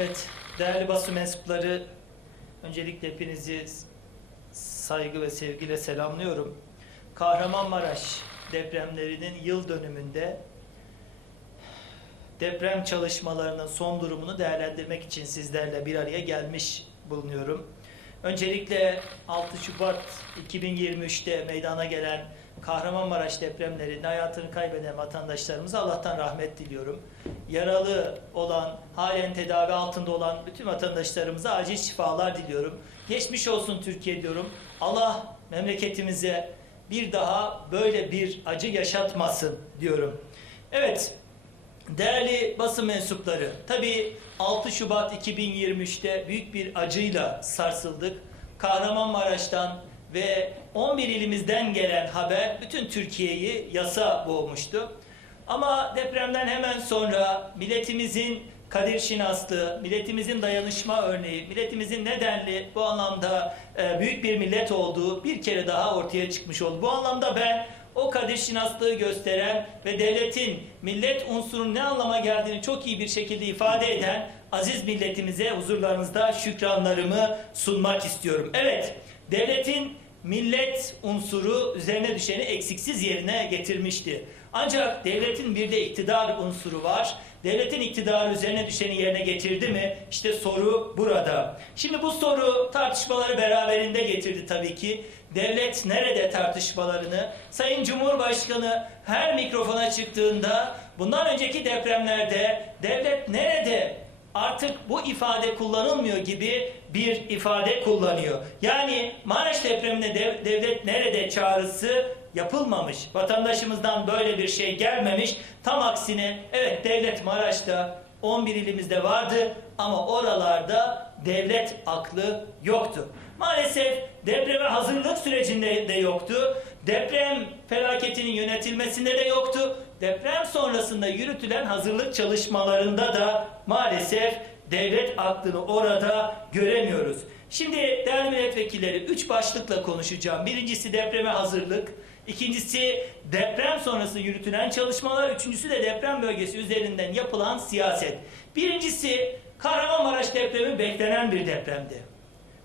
Evet, değerli basın mensupları, öncelikle hepinizi saygı ve sevgiyle selamlıyorum. Kahramanmaraş depremlerinin yıl dönümünde deprem çalışmalarının son durumunu değerlendirmek için sizlerle bir araya gelmiş bulunuyorum. Öncelikle 6 Şubat 2023'te meydana gelen Kahramanmaraş depremlerinde hayatını kaybeden vatandaşlarımıza Allah'tan rahmet diliyorum. Yaralı olan, halen tedavi altında olan bütün vatandaşlarımıza acil şifalar diliyorum. Geçmiş olsun Türkiye diyorum. Allah memleketimize bir daha böyle bir acı yaşatmasın diyorum. Evet, Değerli basın mensupları, tabii 6 Şubat 2023'te büyük bir acıyla sarsıldık. Kahramanmaraş'tan ve 11 ilimizden gelen haber bütün Türkiye'yi yasa boğmuştu. Ama depremden hemen sonra milletimizin kadir şinaslığı, milletimizin dayanışma örneği, milletimizin nedenli bu anlamda e, büyük bir millet olduğu bir kere daha ortaya çıkmış oldu. Bu anlamda ben o kadir şinaslığı gösteren ve devletin millet unsurunun ne anlama geldiğini çok iyi bir şekilde ifade eden aziz milletimize huzurlarınızda şükranlarımı sunmak istiyorum. Evet, devletin millet unsuru üzerine düşeni eksiksiz yerine getirmişti. Ancak devletin bir de iktidar unsuru var. Devletin iktidarı üzerine düşeni yerine getirdi mi? İşte soru burada. Şimdi bu soru tartışmaları beraberinde getirdi tabii ki. Devlet nerede tartışmalarını? Sayın Cumhurbaşkanı her mikrofona çıktığında bundan önceki depremlerde devlet nerede artık bu ifade kullanılmıyor gibi bir ifade kullanıyor. Yani Maraş depreminde dev- devlet nerede çağrısı yapılmamış. Vatandaşımızdan böyle bir şey gelmemiş. Tam aksine evet devlet Maraş'ta 11 ilimizde vardı ama oralarda devlet aklı yoktu. Maalesef depreme hazırlık sürecinde de yoktu. Deprem felaketinin yönetilmesinde de yoktu. Deprem sonrasında yürütülen hazırlık çalışmalarında da maalesef devlet aklını orada göremiyoruz. Şimdi değerli milletvekilleri üç başlıkla konuşacağım. Birincisi depreme hazırlık. İkincisi deprem sonrası yürütülen çalışmalar. Üçüncüsü de deprem bölgesi üzerinden yapılan siyaset. Birincisi Kahramanmaraş depremi beklenen bir depremdi.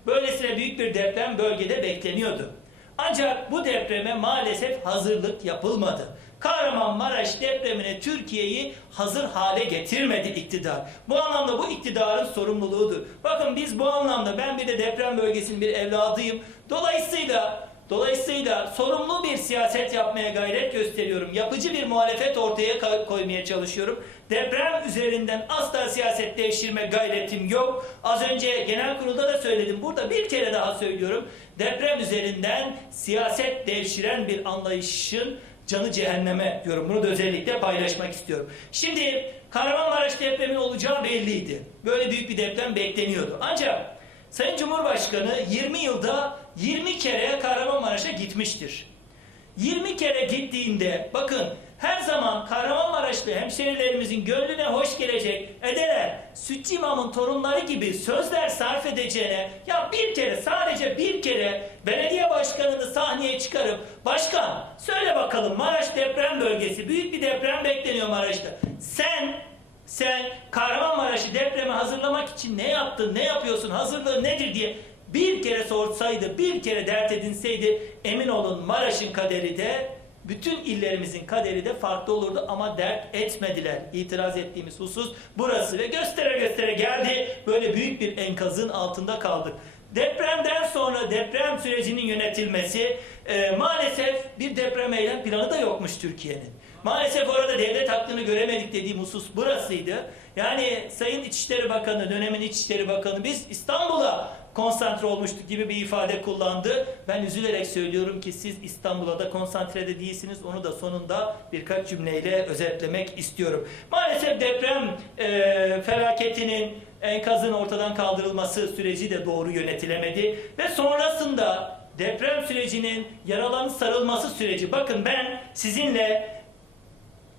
Böylesine büyük bir deprem bölgede bekleniyordu. Ancak bu depreme maalesef hazırlık yapılmadı. Kahramanmaraş depremine Türkiye'yi hazır hale getirmedi iktidar. Bu anlamda bu iktidarın sorumluluğudur. Bakın biz bu anlamda ben bir de deprem bölgesinin bir evladıyım. Dolayısıyla Dolayısıyla sorumlu bir siyaset yapmaya gayret gösteriyorum. Yapıcı bir muhalefet ortaya koymaya çalışıyorum. Deprem üzerinden asla siyaset devşirme gayretim yok. Az önce genel kurulda da söyledim. Burada bir kere daha söylüyorum. Deprem üzerinden siyaset devşiren bir anlayışın canı cehenneme diyorum. Bunu da özellikle paylaşmak istiyorum. Şimdi Kahramanmaraş depremin olacağı belliydi. Böyle büyük bir deprem bekleniyordu. Ancak Sayın Cumhurbaşkanı 20 yılda 20 kere Kahramanmaraş'a gitmiştir. 20 kere gittiğinde bakın her zaman Kahramanmaraşlı hemşehrilerimizin gönlüne hoş gelecek edeler Sütçü İmam'ın torunları gibi sözler sarf edeceğine ya bir kere sadece bir kere belediye başkanını sahneye çıkarıp başkan söyle bakalım Maraş deprem bölgesi büyük bir deprem bekleniyor Maraş'ta. Sen sen Kahramanmaraş'ı depreme hazırlamak için ne yaptın, ne yapıyorsun, hazırlığı nedir diye bir kere sorsaydı, bir kere dert edinseydi emin olun Maraş'ın kaderi de bütün illerimizin kaderi de farklı olurdu ama dert etmediler. İtiraz ettiğimiz husus burası ve göstere göstere geldi. Böyle büyük bir enkazın altında kaldık. Depremden sonra deprem sürecinin yönetilmesi e, maalesef bir deprem eylem planı da yokmuş Türkiye'nin. Maalesef orada devlet hakkını göremedik dediğim husus burasıydı. Yani Sayın İçişleri Bakanı, dönemin İçişleri Bakanı biz İstanbul'a konsantre olmuştuk gibi bir ifade kullandı. Ben üzülerek söylüyorum ki siz İstanbul'a da konsantre de değilsiniz. Onu da sonunda birkaç cümleyle özetlemek istiyorum. Maalesef deprem e, felaketinin enkazın ortadan kaldırılması süreci de doğru yönetilemedi. Ve sonrasında deprem sürecinin yaraların sarılması süreci. Bakın ben sizinle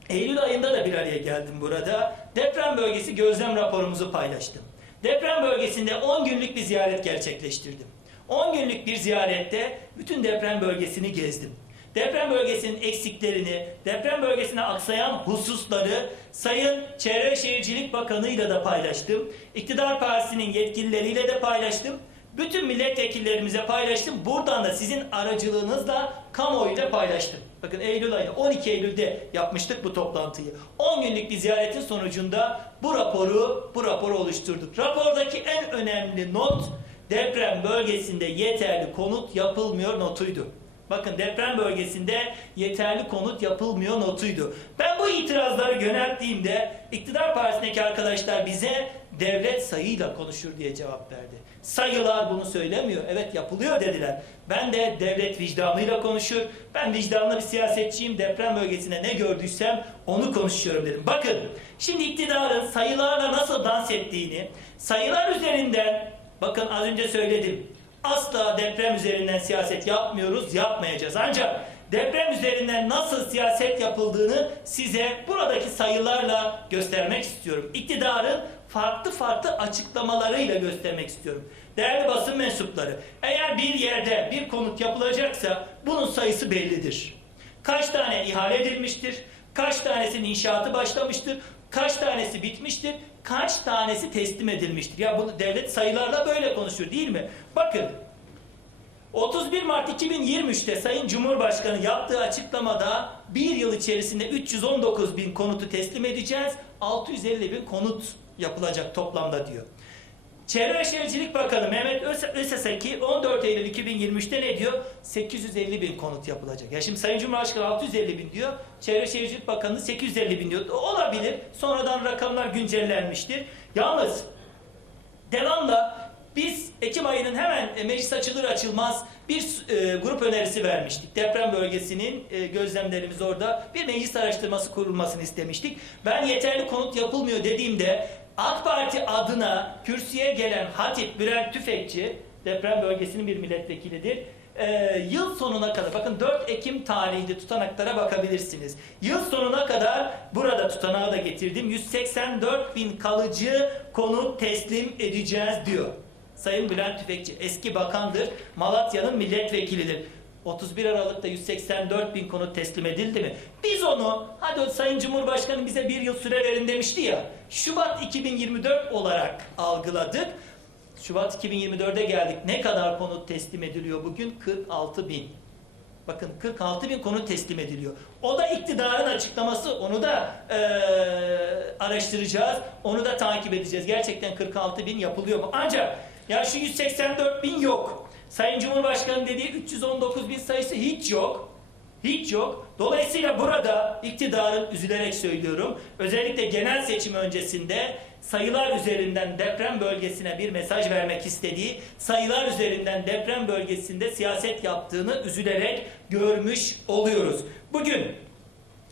Eylül ayında da bir araya geldim burada. Deprem bölgesi gözlem raporumuzu paylaştım. Deprem bölgesinde 10 günlük bir ziyaret gerçekleştirdim. 10 günlük bir ziyarette bütün deprem bölgesini gezdim. deprem bölgesinin eksiklerini, deprem bölgesine aksayan hususları Sayın Çevre Şehircilik Bakanı ile de paylaştım. İktidar Partisi'nin yetkilileriyle de paylaştım. Bütün milletvekillerimize paylaştım. Buradan da sizin aracılığınızla kamuoyuyla paylaştım. Bakın Eylül ayında 12 Eylül'de yapmıştık bu toplantıyı. 10 günlük bir ziyaretin sonucunda bu raporu bu raporu oluşturduk. Rapordaki en önemli not deprem bölgesinde yeterli konut yapılmıyor notuydu. Bakın deprem bölgesinde yeterli konut yapılmıyor notuydu. Ben bu itirazları yönelttiğimde iktidar partisindeki arkadaşlar bize devlet sayıyla konuşur diye cevap verdi. Sayılar bunu söylemiyor. Evet yapılıyor dediler. Ben de devlet vicdanıyla konuşur. Ben vicdanlı bir siyasetçiyim. Deprem bölgesinde ne gördüysem onu konuşuyorum dedim. Bakın şimdi iktidarın sayılarla nasıl dans ettiğini, sayılar üzerinden bakın az önce söyledim. Asla deprem üzerinden siyaset yapmıyoruz, yapmayacağız. Ancak deprem üzerinden nasıl siyaset yapıldığını size buradaki sayılarla göstermek istiyorum. İktidarın farklı farklı açıklamalarıyla göstermek istiyorum. Değerli basın mensupları, eğer bir yerde bir konut yapılacaksa bunun sayısı bellidir. Kaç tane ihale edilmiştir? Kaç tanesinin inşaatı başlamıştır? Kaç tanesi bitmiştir? Kaç tanesi teslim edilmiştir? Ya bunu devlet sayılarla böyle konuşuyor değil mi? Bakın 31 Mart 2023'te Sayın Cumhurbaşkanı yaptığı açıklamada bir yıl içerisinde 319 bin konutu teslim edeceğiz, 650 bin konut yapılacak toplamda diyor. Çevre ve Şehircilik Bakanı Mehmet Öse- Öseseki 14 Eylül 2023'te ne diyor? 850 bin konut yapılacak. Ya şimdi Sayın Cumhurbaşkanı 650 bin diyor. Çevre Şehircilik Bakanı 850 bin diyor. Olabilir. Sonradan rakamlar güncellenmiştir. Yalnız devamla biz Ekim ayının hemen e, meclis açılır açılmaz bir e, grup önerisi vermiştik. Deprem bölgesinin e, gözlemlerimiz orada bir meclis araştırması kurulmasını istemiştik. Ben yeterli konut yapılmıyor dediğimde AK Parti adına kürsüye gelen Hatip Bülent Tüfekçi deprem bölgesinin bir milletvekilidir. E, yıl sonuna kadar bakın 4 Ekim tarihli tutanaklara bakabilirsiniz. Yıl sonuna kadar burada tutanağı da getirdim. 184 bin kalıcı konut teslim edeceğiz diyor. Sayın Bülent Tüfekçi eski bakandır. Malatya'nın milletvekilidir. 31 Aralık'ta 184 bin konut teslim edildi mi? Biz onu, hadi Sayın Cumhurbaşkanı bize bir yıl süre verin demişti ya, Şubat 2024 olarak algıladık. Şubat 2024'e geldik. Ne kadar konut teslim ediliyor bugün? 46 bin. Bakın 46 bin konut teslim ediliyor. O da iktidarın açıklaması. Onu da eee, araştıracağız. Onu da takip edeceğiz. Gerçekten 46 bin yapılıyor mu? Ancak ya şu 184 bin yok. Sayın Cumhurbaşkanı dediği 319 bin sayısı hiç yok. Hiç yok. Dolayısıyla burada iktidarın üzülerek söylüyorum. Özellikle genel seçim öncesinde sayılar üzerinden deprem bölgesine bir mesaj vermek istediği, sayılar üzerinden deprem bölgesinde siyaset yaptığını üzülerek görmüş oluyoruz. Bugün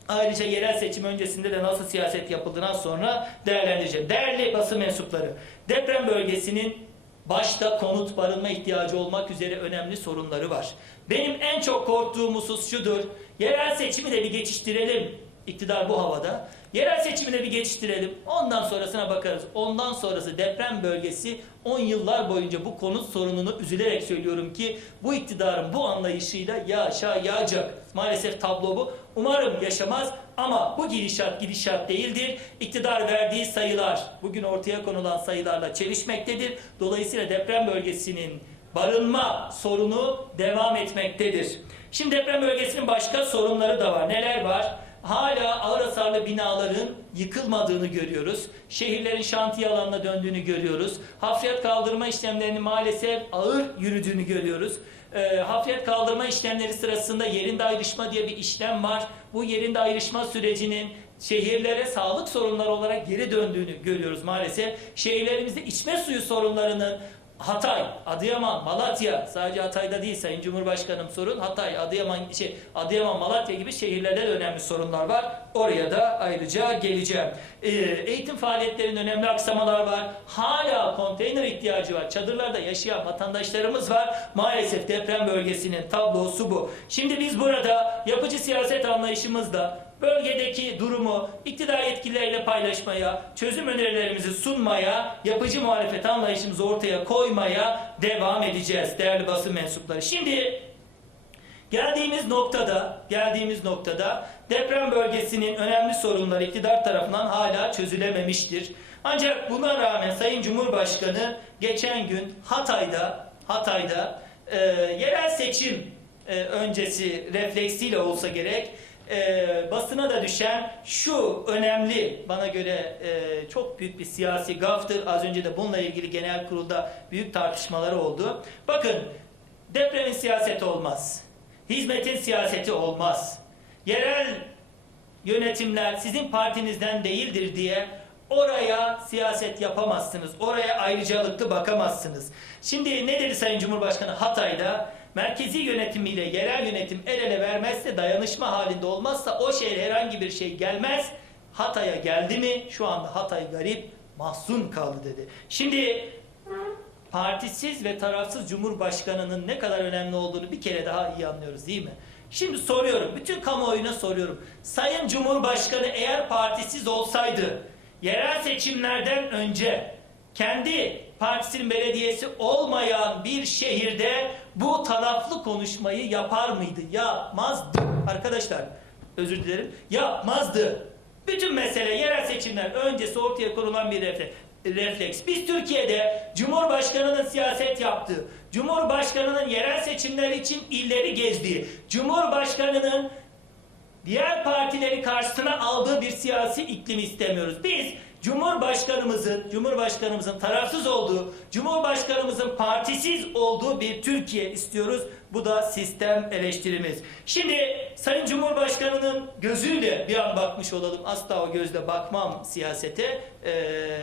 Ayrıca yerel seçim öncesinde de nasıl siyaset yapıldığından sonra değerlendireceğim. Değerli basın mensupları, deprem bölgesinin başta konut barınma ihtiyacı olmak üzere önemli sorunları var. Benim en çok korktuğum husus şudur. Yerel seçimi de bir geçiştirelim. İktidar bu havada. Yerel seçimi de bir geçiştirelim. Ondan sonrasına bakarız. Ondan sonrası deprem bölgesi 10 yıllar boyunca bu konut sorununu üzülerek söylüyorum ki bu iktidarın bu anlayışıyla yaşa yağacak. Maalesef tablo bu. Umarım yaşamaz ama bu gidişat gidişat değildir. İktidar verdiği sayılar bugün ortaya konulan sayılarla çelişmektedir. Dolayısıyla deprem bölgesinin barınma sorunu devam etmektedir. Şimdi deprem bölgesinin başka sorunları da var. Neler var? Hala ağır hasarlı binaların yıkılmadığını görüyoruz. Şehirlerin şantiye alanına döndüğünü görüyoruz. Hafriyat kaldırma işlemlerinin maalesef ağır yürüdüğünü görüyoruz. E, hafriyat kaldırma işlemleri sırasında yerinde ayrışma diye bir işlem var. Bu yerinde ayrışma sürecinin şehirlere sağlık sorunları olarak geri döndüğünü görüyoruz maalesef. Şehirlerimizde içme suyu sorunlarının Hatay, Adıyaman, Malatya sadece Hatay'da değil Sayın Cumhurbaşkanım sorun. Hatay, Adıyaman, şey, Adıyaman, Malatya gibi şehirlerde de önemli sorunlar var. Oraya da ayrıca geleceğim. Ee, eğitim faaliyetlerinin önemli aksamalar var. Hala konteyner ihtiyacı var. Çadırlarda yaşayan vatandaşlarımız var. Maalesef deprem bölgesinin tablosu bu. Şimdi biz burada yapıcı siyaset anlayışımızla bölgedeki durumu iktidar yetkilileriyle paylaşmaya, çözüm önerilerimizi sunmaya, yapıcı muhalefet anlayışımızı ortaya koymaya devam edeceğiz değerli basın mensupları. Şimdi Geldiğimiz noktada, geldiğimiz noktada deprem bölgesinin önemli sorunları iktidar tarafından hala çözülememiştir. Ancak buna rağmen Sayın Cumhurbaşkanı geçen gün Hatay'da, Hatay'da e, yerel seçim e, öncesi refleksiyle olsa gerek e, basına da düşen şu önemli bana göre e, çok büyük bir siyasi gaftır. Az önce de bununla ilgili genel kurulda büyük tartışmaları oldu. Bakın depremin siyaseti olmaz. Hizmetin siyaseti olmaz. Yerel yönetimler sizin partinizden değildir diye oraya siyaset yapamazsınız. Oraya ayrıcalıklı bakamazsınız. Şimdi ne dedi Sayın Cumhurbaşkanı Hatay'da? Merkezi yönetimiyle yerel yönetim el ele vermezse dayanışma halinde olmazsa o şehre herhangi bir şey gelmez. Hatay'a geldi mi? Şu anda Hatay garip, mahzun kaldı dedi. Şimdi partisiz ve tarafsız Cumhurbaşkanının ne kadar önemli olduğunu bir kere daha iyi anlıyoruz değil mi? Şimdi soruyorum, bütün kamuoyuna soruyorum. Sayın Cumhurbaşkanı eğer partisiz olsaydı, yerel seçimlerden önce kendi partisinin belediyesi olmayan bir şehirde bu taraflı konuşmayı yapar mıydı? Yapmazdı. Arkadaşlar, özür dilerim, yapmazdı. Bütün mesele yerel seçimler öncesi ortaya konulan bir refleks. Biz Türkiye'de Cumhurbaşkanının siyaset yaptığı, Cumhurbaşkanının yerel seçimler için illeri gezdiği, Cumhurbaşkanının diğer partileri karşısına aldığı bir siyasi iklim istemiyoruz. Biz Cumhurbaşkanımızın, Cumhurbaşkanımızın tarafsız olduğu, Cumhurbaşkanımızın partisiz olduğu bir Türkiye istiyoruz. Bu da sistem eleştirimiz. Şimdi Sayın Cumhurbaşkanının gözüyle bir an bakmış olalım. Asla o gözle bakmam siyasete. Ee,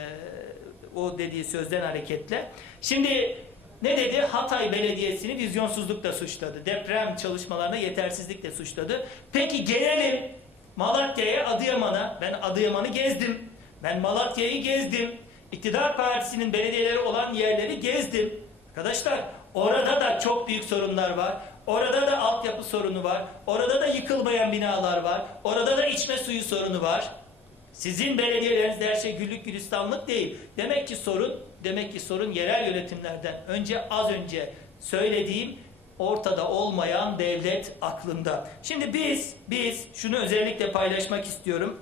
o dediği sözden hareketle. Şimdi ne dedi? Hatay Belediyesi'ni vizyonsuzlukla suçladı. Deprem çalışmalarına yetersizlikle suçladı. Peki gelelim Malatya'ya, Adıyaman'a. Ben Adıyaman'ı gezdim. Ben Malatya'yı gezdim. İktidar Partisi'nin belediyeleri olan yerleri gezdim. Arkadaşlar orada da çok büyük sorunlar var. Orada da altyapı sorunu var. Orada da yıkılmayan binalar var. Orada da içme suyu sorunu var. Sizin belediyelerinizde her şey güllük gülistanlık değil. Demek ki sorun, demek ki sorun yerel yönetimlerden önce az önce söylediğim ortada olmayan devlet aklında. Şimdi biz biz şunu özellikle paylaşmak istiyorum.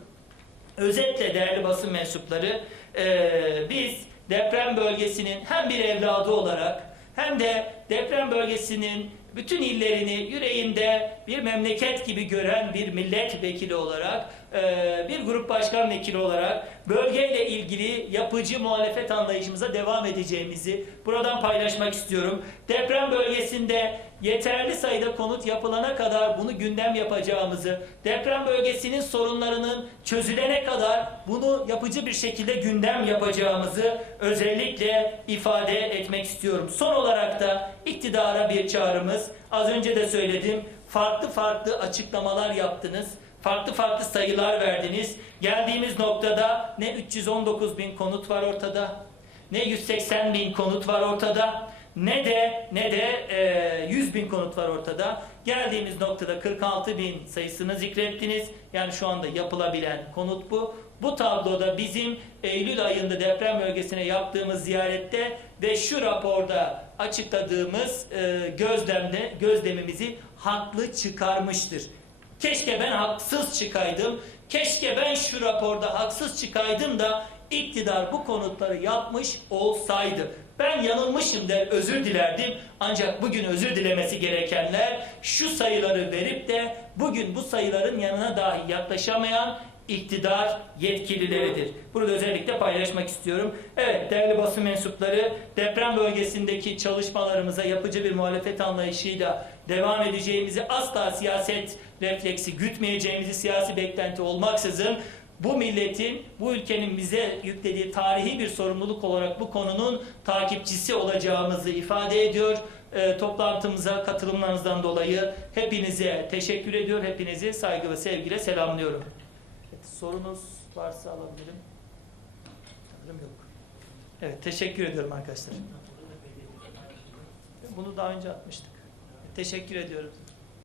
Özetle değerli basın mensupları eee, biz deprem bölgesinin hem bir evladı olarak hem de deprem bölgesinin bütün illerini yüreğinde bir memleket gibi gören bir milletvekili olarak, eee, bir grup başkan vekili olarak bölgeyle ilgili yapıcı muhalefet anlayışımıza devam edeceğimizi buradan paylaşmak istiyorum. Deprem bölgesinde yeterli sayıda konut yapılana kadar bunu gündem yapacağımızı, deprem bölgesinin sorunlarının çözülene kadar bunu yapıcı bir şekilde gündem yapacağımızı özellikle ifade etmek istiyorum. Son olarak da iktidara bir çağrımız. Az önce de söyledim. Farklı farklı açıklamalar yaptınız. Farklı farklı sayılar verdiniz. Geldiğimiz noktada ne 319 bin konut var ortada, ne 180 bin konut var ortada, ne de ne de e, 100 bin konut var ortada. Geldiğimiz noktada 46 bin sayısını zikrettiniz. Yani şu anda yapılabilen konut bu. Bu tabloda bizim Eylül ayında deprem bölgesine yaptığımız ziyarette ve şu raporda açıkladığımız e, gözlemde gözlemimizi haklı çıkarmıştır. Keşke ben haksız çıkaydım. Keşke ben şu raporda haksız çıkaydım da iktidar bu konutları yapmış olsaydı. Ben yanılmışım der özür dilerdim. Ancak bugün özür dilemesi gerekenler şu sayıları verip de bugün bu sayıların yanına dahi yaklaşamayan iktidar yetkilileridir. Burada özellikle paylaşmak istiyorum. Evet değerli basın mensupları deprem bölgesindeki çalışmalarımıza yapıcı bir muhalefet anlayışıyla devam edeceğimizi asla siyaset refleksi gütmeyeceğimizi siyasi beklenti olmaksızın bu milletin, bu ülkenin bize yüklediği tarihi bir sorumluluk olarak bu konunun takipçisi olacağımızı ifade ediyor. E, toplantımıza katılımlarınızdan dolayı hepinize teşekkür ediyor. Hepinizi saygı ve sevgiyle selamlıyorum. Evet, sorunuz varsa alabilirim. Sanırım yok. Evet, teşekkür ediyorum arkadaşlar. Bunu daha önce atmıştık. Teşekkür ediyorum.